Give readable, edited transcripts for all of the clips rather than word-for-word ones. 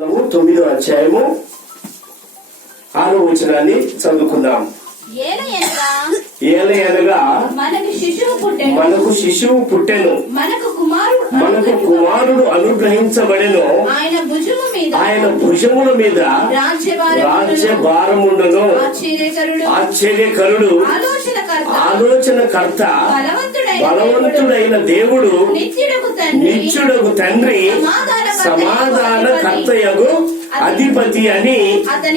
9వ అధ్యాయము 6వ వచనాన్ని చదువుకుందాం. ఏలయనగా మనకు శిశువు పుట్టెను, మనకు కుమారుడు అనుగ్రహించబడెను, ఆయన భుజముల మీద రాజ్యభారముండును. ఆశ్చర్యకరుడు, ఆలోచనకర్త, బలవంతుడైన దేవుడు, నిత్యుడగు తండ్రి, సమాధాన కర్తయగు అధిపతి అని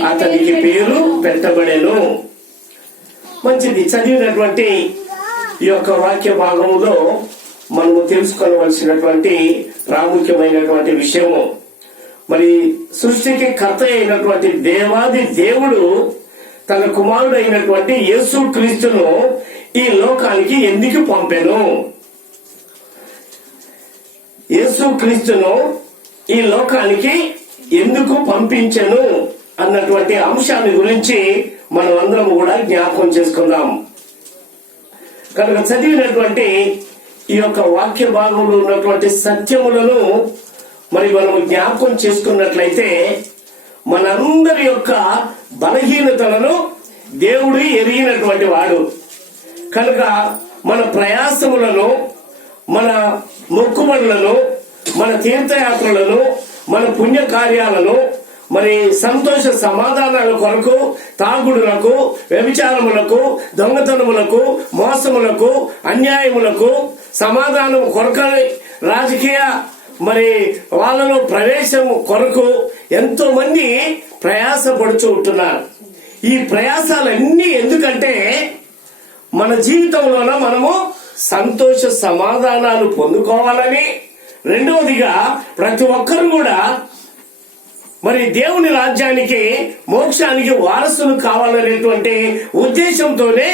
అతనికి పేరు పెట్టబడెను. మంచిది. చదివినటువంటి ఈ యొక్క వాక్య భాగంలో మనము తెలుసుకోవలసినటువంటి ప్రాముఖ్యమైనటువంటి విషయము, మరి సృష్టికి కర్త అయినటువంటి దేవాది దేవుడు తన కుమారుడు అయినటువంటి యేసు క్రీస్తును ఈ లోకానికి ఎందుకు పంపెను, యేసు క్రీస్తును ఈ లోకానికి ఎందుకు పంపించెను అన్నటువంటి అంశాన్ని గురించి మనం అందరం కూడా జ్ఞాపకం చేసుకుందాం. కనుక చదివినటువంటి ఈ యొక్క వాక్య భాగంలో ఉన్నటువంటి సత్యములను మరి మనం జ్ఞాపకం చేసుకున్నట్లయితే మనందరి యొక్క బలహీనతలను దేవుడు ఎరిగినటువంటి వాడు. కనుక మన ప్రయాసములను, మన మొక్కుబడులను, మన తీర్థయాత్రలను, మన పుణ్య కార్యాలను, మరి సంతోష సమాధానాల కొరకు, తాగుడులకు, వ్యభిచారములకు, దొంగతనములకు, మోసములకు, అన్యాయములకు సమాధానం కొరకని రాజకీయ మరి వాళ్ళలో ప్రవేశం కొరకు ఎంతో మంది ప్రయాసపడుతూ ఉంటున్నారు. ఈ ప్రయాసాలన్నీ ఎందుకంటే మన జీవితంలోన మనము సంతోష సమాధానాలు పొందుకోవాలని, రెండవదిగా ప్రతి ఒక్కరు కూడా మరి దేవుని రాజ్యానికి, మోక్షానికి వారసులు కావాలనేటువంటి ఉద్దేశంతోనే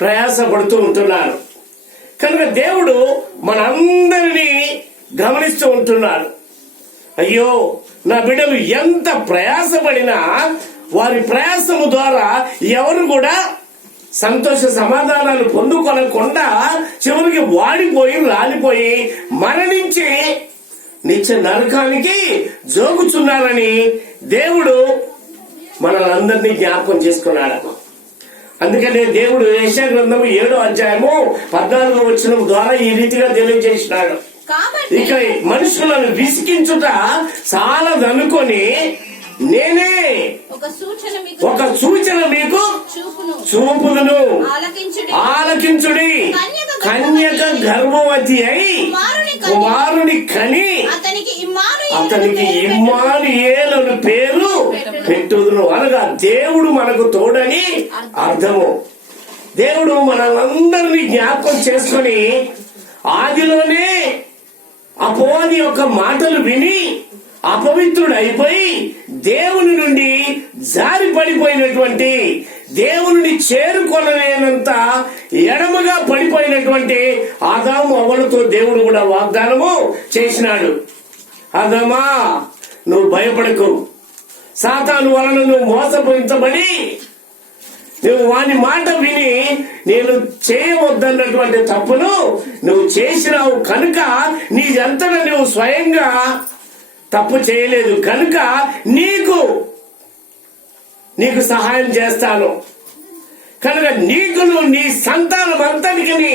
ప్రయాసపడుతూ ఉంటున్నారు. కనుక దేవుడు మనందరినీ గమనిస్తూ ఉంటున్నాడు. అయ్యో, నా బిడ్డలు ఎంత ప్రయాసపడినా వారి ప్రయాసము ద్వారా ఎవరు కూడా సంతోష సమాధానాలు పొందుకొనకుండా చివరికి వాడిపోయి రాలిపోయి మరణించి నిత్య నరకానికి జోగుచున్నారని దేవుడు మనల్ని జ్ఞాపకం చేసుకున్నాడు. అందుకనే దేవుడు యెషయా గ్రంథము 7వ అధ్యాయము 14వ వచనం ద్వారా ఈ రీతిగా తెలియజేసినాడు. ఇక మనుషులను విసికించుట చాలదనుకొని నేనే ఒక సూచన మీకు చూపులను, ఆలకించుడి. కన్యక గర్భవతి అయి కుమారుని కని అతనికి ఇమ్మానుయేలు పేరు పెట్టుదును. అనగా దేవుడు మనకు తోడని అర్థము. దేవుడు మనందరినీ జ్ఞాపకం చేసుకుని ఆదిలోనే అపవాది యొక్క మాటలు విని అపవిత్రుడైపోయి దేవుని నుండి జారి పడిపోయినటువంటి, దేవుని చేరుకొనలేనంత ఎడమగా పడిపోయినటువంటి ఆదాము అవ్వలతో దేవుడు కూడా వాగ్దానము చేసినాడు. ఆదామా, నువ్వు భయపడకు, సాతాను వలన నువ్వు మోసపరించబడి నువ్వు వాని మాట విని నేను చేయవద్దన్నటువంటి తప్పును నువ్వు చేసినావు కనుక నీదంతటా నువ్వు స్వయంగా తప్పు చేయలేదు కనుక నీకు సహాయం చేస్తాను. కనుక నీకును నీ సంతానం అంతటికి,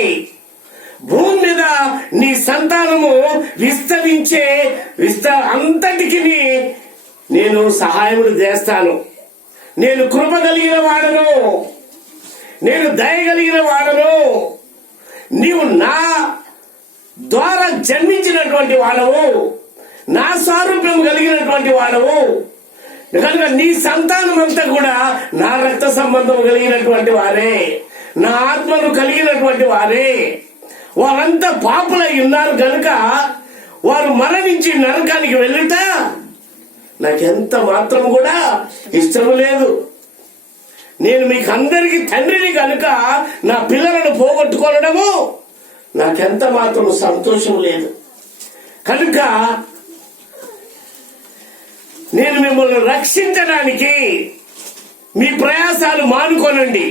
భూమి మీద నీ సంతానము విస్తరించే అంతటికి నేను సహాయములు చేస్తాను. నేను కృప కలిగిన వాడను, నేను దయ కలిగిన వాడను. నీవు నా ద్వారా జన్మించినటువంటి వాడవు, నా స్వరూపం కలిగినటువంటి వాడవు. కనుక నీ సంతానం అంతా కూడా నా రక్త సంబంధం కలిగినటువంటి వారే, నా ఆత్మను కలిగినటువంటి వారే. వారంతా పాపులై ఉన్నారు కనుక వారు మరణించి నరకానికి వెళ్ళుట నాకెంత మాత్రం కూడా ఇష్టం లేదు. నేను మీకు అందరికీ తండ్రిని కనుక నా పిల్లలను పోగొట్టుకోవడము నాకెంత మాత్రం సంతోషం లేదు. కనుక నేను మిమ్మల్ని రక్షించడానికి మీ ప్రయాసాలు మానుకోనండి.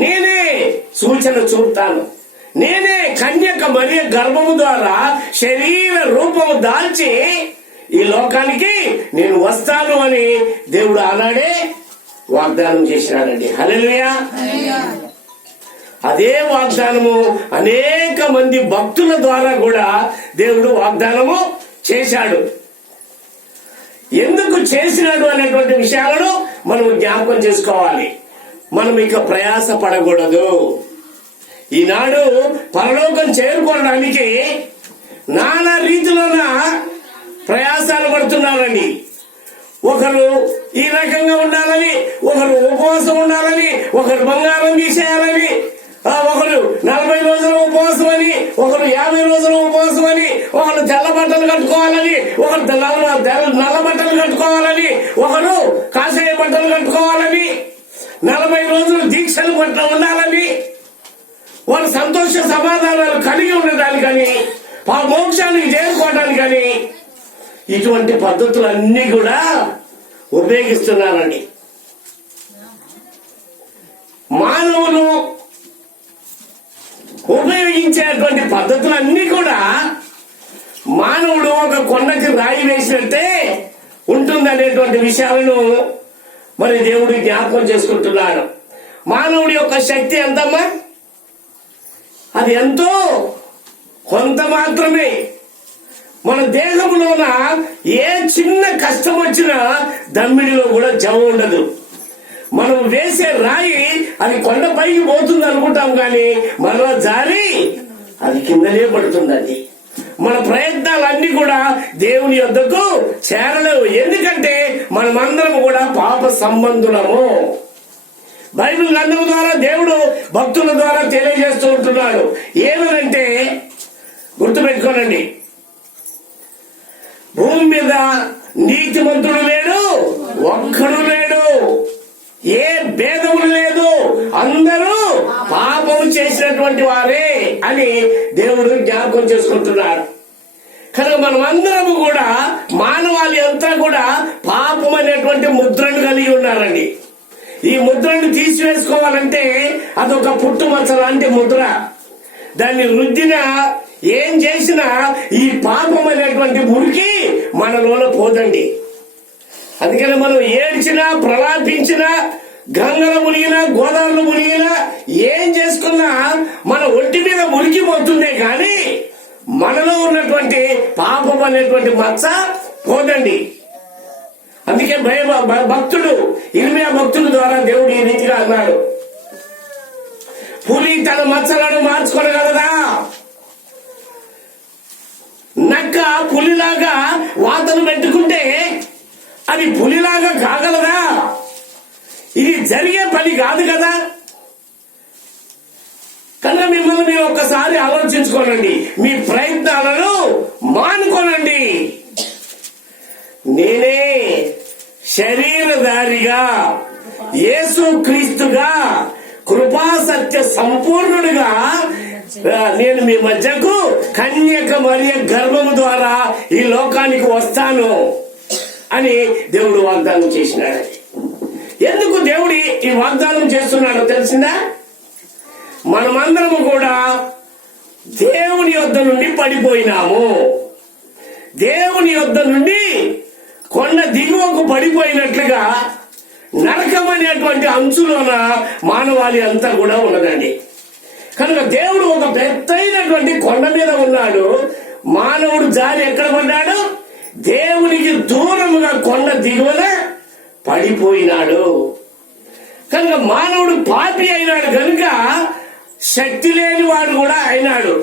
నేనే సూచన చూపుతాను. నేనే కన్యక మరియ గర్భము ద్వారా శరీర రూపము దాల్చి ఈ లోకానికి నేను వస్తాను అని దేవుడు ఆనాడే వాగ్దానం చేసినాడండి. హల్లెలూయా. అదే వాగ్దానము అనేక మంది భక్తుల ద్వారా కూడా దేవుడు వాగ్దానము చేశాడు. ఎందుకు చేసినాడు అనేటువంటి విషయాలను మనం జ్ఞాపకం చేసుకోవాలి. మనం ఇక ప్రయాస పడకూడదు. ఈనాడు పరలోకం చేరుకోవడానికి నానా రీతిలోన ప్రయాసాలు పడుతున్నారండి. ఒకరు ఈ రకంగా ఉండాలని, ఒకరు ఉపవాసం ఉండాలని, ఒకరు బంగారం తీసేయాలని, ఒకరు 40 రోజుల ఉపవాసం అని, ఒకరు 50 రోజుల ఉపవాసం అని, ఒకరు తెల్ల బట్టలు కట్టుకోవాలని, ఒకరు నల్ల బట్టలు కట్టుకోవాలని, ఒకరు కాషాయ బట్టలు కట్టుకోవాలని, 40 రోజులు దీక్షలు ఉండాలని, వారు సంతోష సమాధానాలు కలిగి ఉండడానికని, మోక్షానికి చేరుకోవడానికని ఇటువంటి పద్ధతులన్నీ కూడా ఉపయోగిస్తున్నారండి. మానవులు ఉపయోగించేటువంటి పద్ధతులన్నీ కూడా మానవుడు ఒక కొండకి రాయి వేసినట్టే ఉంటుందనేటువంటి విషయాలను మరి దేవుడు జ్ఞాపకం చేసుకుంటున్నాడు. మానవుడి యొక్క శక్తి ఎంతమ్మా? అది ఎంతో కొంత మాత్రమే. మన దేహంలోన ఏ చిన్న కష్టం వచ్చినా దమ్మిడిలో కూడా జవ ఉండదు. మనం వేసే రాయి అది కొండపైకి పోతుంది అనుకుంటాం కానీ మరలా జారి అది కిందనే పడుతుందండి. మన ప్రయత్నాలన్నీ కూడా దేవుని యొద్దకు చేరలేవు. ఎందుకంటే మనమందరం కూడా పాప సంబంధులము. బైబిల్ గ్రంథం ద్వారా దేవుడు భక్తుల ద్వారా తెలియజేస్తూ ఉంటున్నాడు. ఏమనంటే గుర్తుపెట్టుకోనండి, భూమి మీద నీతిమంతుడు లేడు, ఒక్కడు లేడు, ఏ భేదములు లేదు, అందరూ పాపము చేసినటువంటి వారే అని దేవుడు జ్ఞాపకం చేసుకుంటున్నాడు. కనుక మనమందరము కూడా మానవాళి అంతా కూడా పాపం అనేటువంటి ముద్రను కలిగి ఉన్నారండి. ఈ ముద్రను తీసివేసుకోవాలంటే అదొక పుట్టుమచ్చ లాంటి ముద్ర. దాన్ని రుద్దిన ఏం చేసినా ఈ పాపం అనేటువంటి మురికి మనలోన పోదండి. అందుకని మనం ఏడ్చినా, ప్రలాపించినా, గంగలు మునిగినా, గోదావరిలో మునిగినా, ఏం చేసుకున్నా మన ఒంటి మీద మునిగిపోతుందే కానీ మనలో ఉన్నటువంటి పాపం అనేటువంటి మచ్చ పోదండి. అందుకే భక్తుడు ఇర్మియా భక్తుల ద్వారా దేవుడు ఈ రీతిగా అన్నాడు, పులి తన మచ్చలను మార్చుకోగలదా? నక్క పులిలాగా వాతను పెట్టుకుంటే అది పులిలాగా కాగలదా? ఇది జరిగే పని కాదు కదా. కనుక మిమ్మల్ని మీరు ఒక్కసారి ఆలోచించుకోనండి, మీ ప్రయత్నాలను మానుకోనండి. నేనే శరీరధారిగా, యేసు క్రీస్తుగా, కృపా సత్య సంపూర్ణుడిగా నేను మీ మధ్యకు కన్యక మరియ గర్భము ద్వారా ఈ లోకానికి వస్తాను అని దేవుడు వాగ్దానం చేసినాడు. ఎందుకు దేవుడు ఈ వాగ్దానం చేస్తున్నాడో తెలిసిందా? మనమందరము కూడా దేవుని యొద్ద నుండి పడిపోయినాము. దేవుని యొద్ద నుండి కొండ దిగువకు పడిపోయినట్లుగా నరకం అనేటువంటి అంచులోన మానవాళి అంతా కూడా ఉన్నదండి. కనుక దేవుడు ఒక పెద్దైనటువంటి కొండ మీద ఉన్నాడు. మానవుడు జారి ఎక్కడ పడ్డాడు? దేవునికి దూరముగా కొండ దిగువన పడిపోయినాడు. కనుక మానవుడు పాపి అయినాడు కనుక శక్తి లేని వాడు కూడా అయినాడు,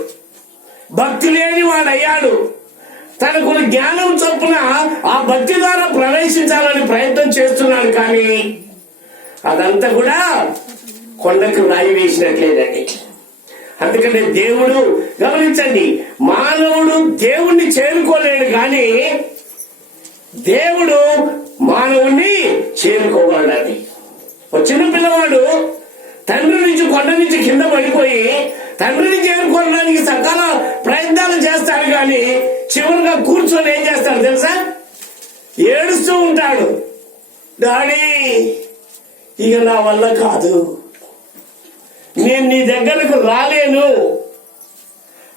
భక్తి లేని వాడు అయ్యాడు. తనకు జ్ఞానం చొప్పున ఆ భక్తి ద్వారా ప్రవేశించాలని ప్రయత్నం చేస్తున్నాడు. కానీ అదంతా కూడా కొండకు రాయి వేసినట్లేదండి. అందుకని దేవుడు గమనించండి, మానవుడు దేవుణ్ణి చేరుకోలేడు కానీ దేవుడు మానవుణ్ణి చేరుకోగలడు. ఒక చిన్న పిల్లవాడు తండ్రి నుంచి కొండ నుంచి కింద పడిపోయి తండ్రిని చేరుకోవడానికి సకాల ప్రయత్నాలు చేస్తాడు కానీ చివరిగా కూర్చొని ఏం చేస్తాడు తెలుసా? ఏడుస్తూ ఉంటాడు. డాడీ, ఇక నా వల్ల కాదు, నేను నీ దగ్గరకు రాలేను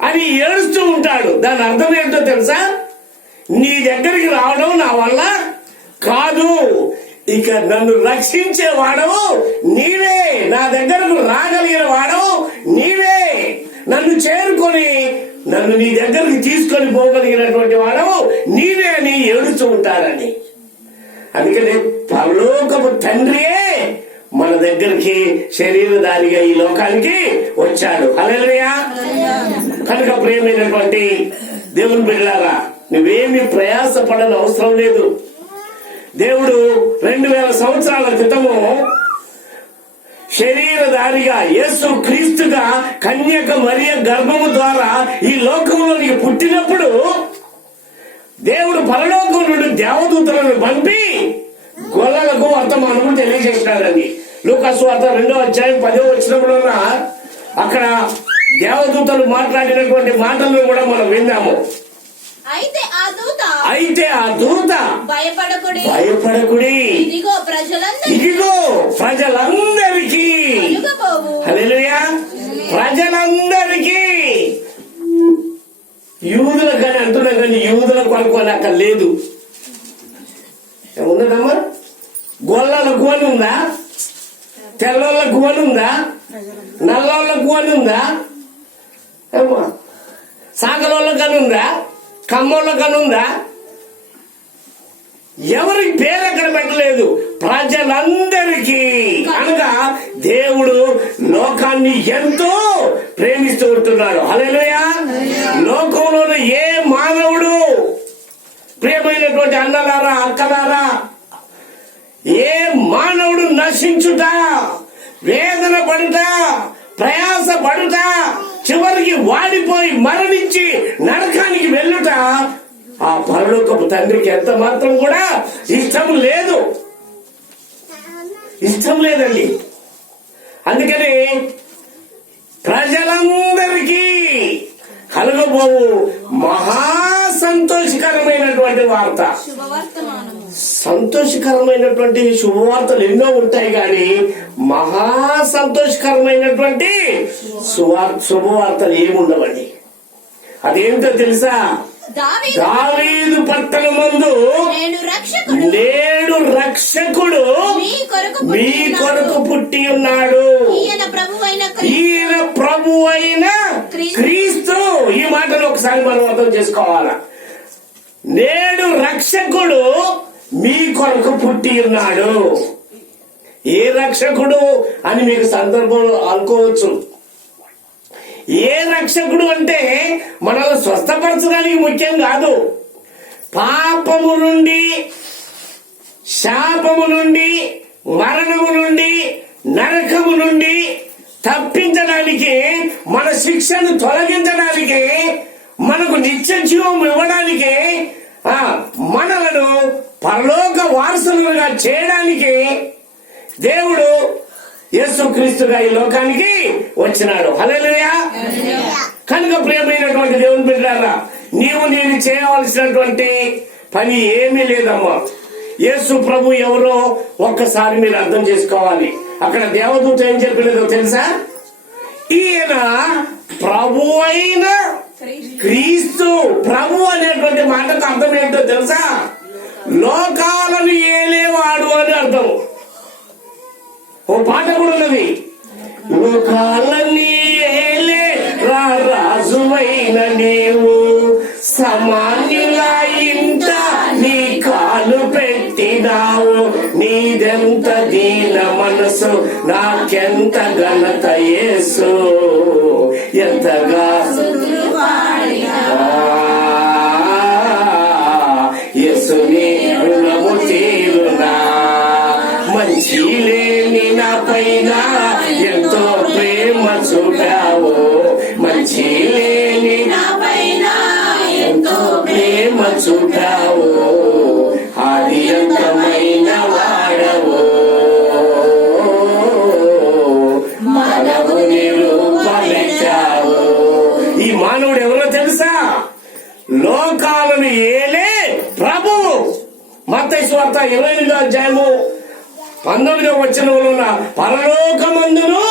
అని ఏడుస్తూ ఉంటాడు. దాని అర్థం ఏంటో తెలుసా? నీ దగ్గరికి రావడం నా వల్ల కాదు, ఇక నన్ను రక్షించే వాడవు నీవే, నా దగ్గరకు రాగలిగిన వాడవు నీవే, నన్ను చేరుకొని నన్ను నీ దగ్గరికి తీసుకొని పోగలిగినటువంటి వాడవు నీవే అని ఏడుస్తూ ఉంటారని. అందుకని పరలోకపు తండ్రియే మన దగ్గరికి శరీరధారిగా ఈ లోకానికి వచ్చాడు. హల్లెలూయా. కనుక ప్రియమైనటువంటి దేవుని బిడ్డలారా, నువ్వేమి ప్రయాసపడని అవసరం లేదు. దేవుడు 2000 సంవత్సరాల క్రితము శరీరధారిగా యేసు క్రీస్తుగా కన్యక మరియ గర్భము ద్వారా ఈ లోకంలోనికి పుట్టినప్పుడు దేవుడు పరలోకం నుండి దేవదూతలను పంపి గొల్లలకు వర్తమానము తెలియజేసినాడని. లూకా సువార్త 2వ అధ్యాయం 10వ వచనంలో అక్కడ దేవదూతలు మాట్లాడినటువంటి మాటలను కూడా మనం విన్నాము. అయితే ఆ దూత భయపడకుడి, ఇదిగో ప్రజలందరికీ, హల్లెలూయా, ప్రజలందరికీ, యూదులకు కానీ అంటున్నా కానీ యూదులకు అనుకోని అక్కడ లేదు. ఉన్నదమ్మా, గొల్లలకు అని ఉందా, తెల్లోళ్ళకు అని ఉందా, నల్లోళ్ళకు అని ఉందా, సాగలోళ్ళకు అని ఉందా, కమ్మోళ్ళకు అని ఉందా? ఎవరికి పేరు అక్కడ పెట్టలేదు, ప్రజలందరికీ. అనగా దేవుడు లోకాన్ని ఎంతో ప్రేమిస్తూ ఉంటున్నాడు. హల్లెలూయా. లోకంలోని ఏ మానవుడు, ప్రియమైనటువంటి అన్నలారా అక్కలారా, ఏ మానవుడు నశించుట, వేదన పడుట, ప్రయాస పడుట, చివరికి వాడిపోయి మరణించి నరకానికి వెళ్ళుట ఆ పరలోకపు తండ్రికి ఎంత మాత్రం కూడా ఇష్టం లేదు, ఇష్టం లేదండి. అందుకని ప్రజలందరికీ కలగబోవు మహా సంతోషకరమైనటువంటి వార్త, సంతోషకరమైనటువంటి శుభవార్తలు ఎన్నో ఉంటాయి కానీ మహా సంతోషకరమైనటువంటి శుభవార్తలు ఏముండవండి. అదేంటో తెలుసా? దావీదు పట్టణమందు నేడు రక్షకుడు మీ కొరకు పుట్టి ఉన్నాడు, ఈయన ప్రభు అయిన క్రీస్తు. ఈ మాటను ఒకసారి మనం అర్థం చేసుకోవాలా. నేడు రక్షకుడు మీ కొరకు పుట్టి ఉన్నాడు. ఏ రక్షకుడు అని మీకు సందర్భంలో అనుకోవచ్చు. ఏ రక్షకుడు అంటే మనల్ని స్వస్థపరచడానికి ముఖ్యం కాదు, పాపము నుండి, శాపము నుండి, మరణము నుండి, నరకము నుండి తప్పించడానికి, మన శిక్షను తొలగించడానికి, మనకు నిత్య జీవం ఇవ్వడానికి, మనలను పరలోక వారసులుగా చేయడానికి దేవుడు యేసుక్రీస్తుగా ఈ లోకానికి వచ్చినాడు. హల్లెలూయా. కనుక ప్రియమైనటువంటి దేవుని బిడ్డలారా, నేను చేయవలసినటువంటి పని ఏమీ లేదమ్మా. యేసు ప్రభు ఎవరో ఒక్కసారి మీరు అర్థం చేసుకోవాలి. అక్కడ దేవదూత ఏం చెప్పలేదో తెలుసా? ఈయన ప్రభు అయిన క్రీస్తు. ప్రభు అనేటువంటి మాటకు అర్థం ఏంటో తెలుసా? లోకాలను ఏలేవాడు అని అర్థం. ఓ పాట కూడా ఉన్నది, లోకాలన్నీ ఏలే రాజువైన నీవు, సామాన్యుల ఇంట నీ కాలు పెట్టినావు, నీదెంత దీన మనసు, నాకెంత ఘనత యేసు, ఎంతగా యేసుని రుణము తీరునా, మంచి లేని నా పైన ఎంతో ప్రేమ చూపావు, మంచి లేని నా పైన ఎంతో ప్రేమ చూపావు, ఆది అంతమైన వాడవు, మానవుని రూపమెత్తావు. ఈ మానవుడు ఎవరో తెలుసా? లోకాలను ఏలే ప్రభువు. మత్తయి సువార్త 28వ అధ్యాయము 19వ వచనంలో పరలోకమందును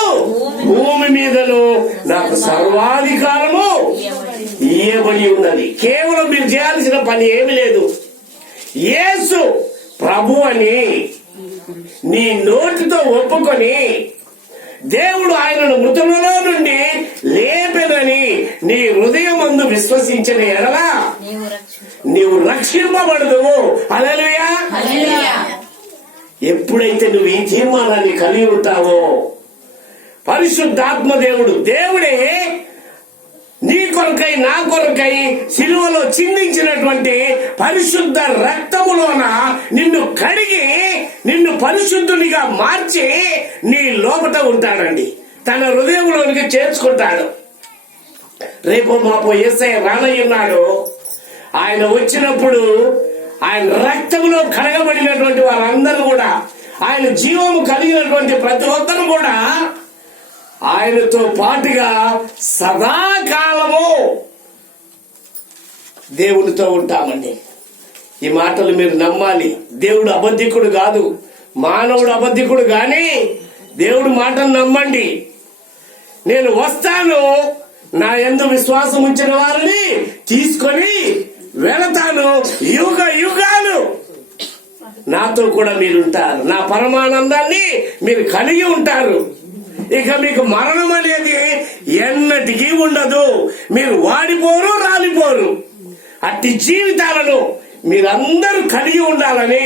భూమి మీదను నాకు సర్వాధికారము ఇయ్యబడి ఉన్నది. కేవలం మీరు చేయాల్సిన పని ఏమి లేదు. యేసు ప్రభు అని నీ నోటితో ఒప్పుకొని దేవుడు ఆయనను మృతులలో నుండి లేపెనని నీ హృదయమందు విశ్వసించిన ఎడల నీవు రక్షింపబడదువు. హల్లెలూయా. ఎప్పుడైతే నువ్వు ఈ తీర్మానాన్ని కలిగి ఉంటావో, పరిశుద్ధాత్మ దేవుడే నీ కొరకై నా కొరకై సిలువలో చిందించినటువంటి పరిశుద్ధ రక్తములోన నిన్ను కడిగి నిన్ను పరిశుద్ధునిగా మార్చి నీ లోపట ఉంటాడండి. తన హృదయంలోనికి చేర్చుకుంటాడు. రేపు మాపో యేసయ్య రానయ్యున్నాడు. ఆయన వచ్చినప్పుడు ఆయన రక్తములో కడగబడినటువంటి వారందరూ కూడా, ఆయన జీవము కలిగినటువంటి ప్రతి ఒక్కరు కూడా ఆయనతో పాటుగా సదాకాలము దేవునితో ఉంటామండి. ఈ మాటలు మీరు నమ్మాలి. దేవుడు అబద్ధికుడు కాదు, మానవుడు అబద్ధికుడు గాని దేవుడు మాటలు నమ్మండి. నేను వస్తాను, నా యందు విశ్వాసం ఉంచిన వారిని తీసుకొని వెళతాను, యుగ యుగాలు నాతో కూడా మీరుంటారు, నా పరమానందాన్ని మీరు కలిగి ఉంటారు. ఇక మీకు మరణం అనేది ఎన్నటికీ ఉండదు. మీరు వాడిపోరు, రాలిపోరు. అట్టి జీవితాలను మీరందరూ కలిగి ఉండాలని,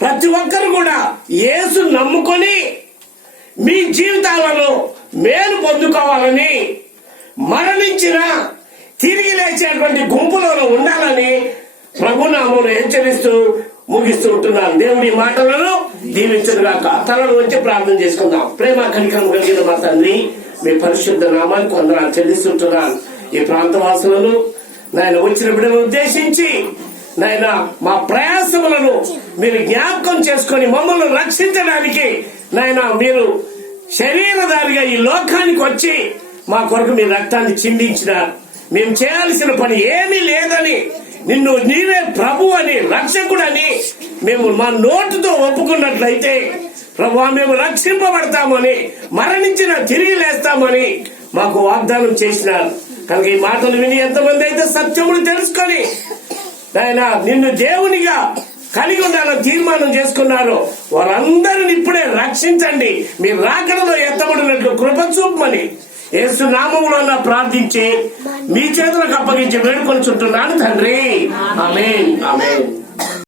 ప్రతి ఒక్కరు కూడా యేసు నమ్ముకొని మీ జీవితాలను మేలు పొందుకోవాలని, మరణించిన తిరిగి లేచేటువంటి గుంపులో ఉండాలని ప్రభునామమును హెచ్చరిస్తూ ముగిస్తూ ఉంటున్నాను. దేవుడి మాటలను దీవించుగాక. తలను వచ్చి ప్రార్థన చేసుకుందాం. ప్రేమ కనికరం కలిగిన మా తండ్రి, మీ పరిశుద్ధ నామానికి వందనాలు చెల్లిస్తుంటున్నాను. ఈ ప్రాంతవాసులను నాయన వచ్చిన బిడ్డలను ఉద్దేశించి నాయన మా ప్రయాసములను మీరు జ్ఞాపకం చేసుకొని మమ్మల్ని రక్షించడానికి నాయన మీరు శరీరధారిగా ఈ లోకానికి వచ్చి మా కొరకు మీ రక్తాన్ని చిందించినారు. మేము చేయాల్సిన పని ఏమీ లేదని, నిన్ను నీవే ప్రభు అని, రక్షకుడని మేము మా నోటితో ఒప్పుకున్నట్లయితే ప్రభువా మేము రక్షింపబడతామని, మరణించిన తిరిగి లేస్తామని మాకు వాగ్దానం చేసినారు. కనుక ఈ మాటలు విని ఎంతమంది అయితే సత్యమును తెలుసుకొని ఆయన నిన్ను దేవునిగా కలిగి ఉండాలని తీర్మానం చేసుకున్నారు, వారందరిని ఇప్పుడే రక్షించండి. మీ రాకడలో ఎత్తబడినట్లు కృప చూపమని యేసు నామములో ప్రార్థించి మీ చేతులకు అప్పగించి వేడుకొనిచుంటున్నాను తండ్రి. ఆమేన్, ఆమేన్.